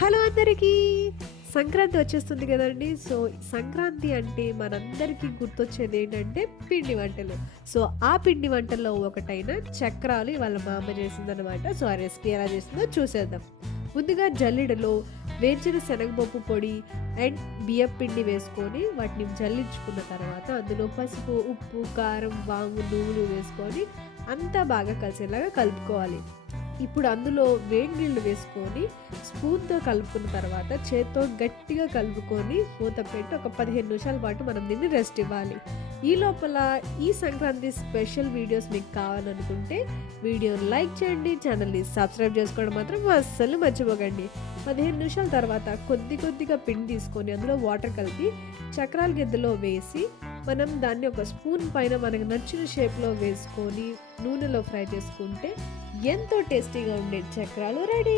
Hello అందరికీ! సంక్రాంతి వచ్చేస్తుంది కదండీ! సో, సంక్రాంతి అంటే మనందరికీ గుర్తొచ్చేదేంటంటే పిండి వంటలు. సో, ఆ పిండి వంటల్లో ఒకటైన చక్రాలు ఇవాళ మా అమ్మ చేసిందనమాట. సో, ఆ రెసిపీ ఎలా చేసిందో చూసేద్దాం. ముందుగా జల్లెడలో వేయించిన శనగపప్పు పొడి అండ్ బియ్యపిండి వేసుకొని వాటిని జల్లించుకున్న తర్వాత అందులో పసుపు, ఉప్పు, కారం, వాము, నువ్వులు వేసుకొని అంతా బాగా కలిసేలాగా కలుపుకోవాలి. ఇప్పుడు అందులో వేడి నీళ్ళు వేసుకొని స్పూన్‌తో కలుపుకున్న తర్వాత చేత్తో గట్టిగా కలుపుకొని మూత పెట్టి ఒక 15 నిమిషాల పాటు మనం దీన్ని రెస్ట్ ఇవ్వాలి. ఈ లోపల ఈ సంక్రాంతి స్పెషల్ వీడియోస్ మీకు కావాలనుకుంటే వీడియోని లైక్ చేయండి. ఛానల్‌ని సబ్స్క్రైబ్ చేసుకోవడం మాత్రం అస్సలు మర్చిపోకండి. 15 నిమిషాల తర్వాత కొద్దిగా పిండి తీసుకొని అందులో వాటర్ కలిపి చక్రాల గిద్దలో వేసి మనం దాన్ని ఒక స్పూన్ పైన మనకు నచ్చిన షేప్‌లో వేసుకొని నూనెలో ఫ్రై చేసుకుంటే ఎంతో టేస్టీగా ఉండే చక్రాలు రెడీ.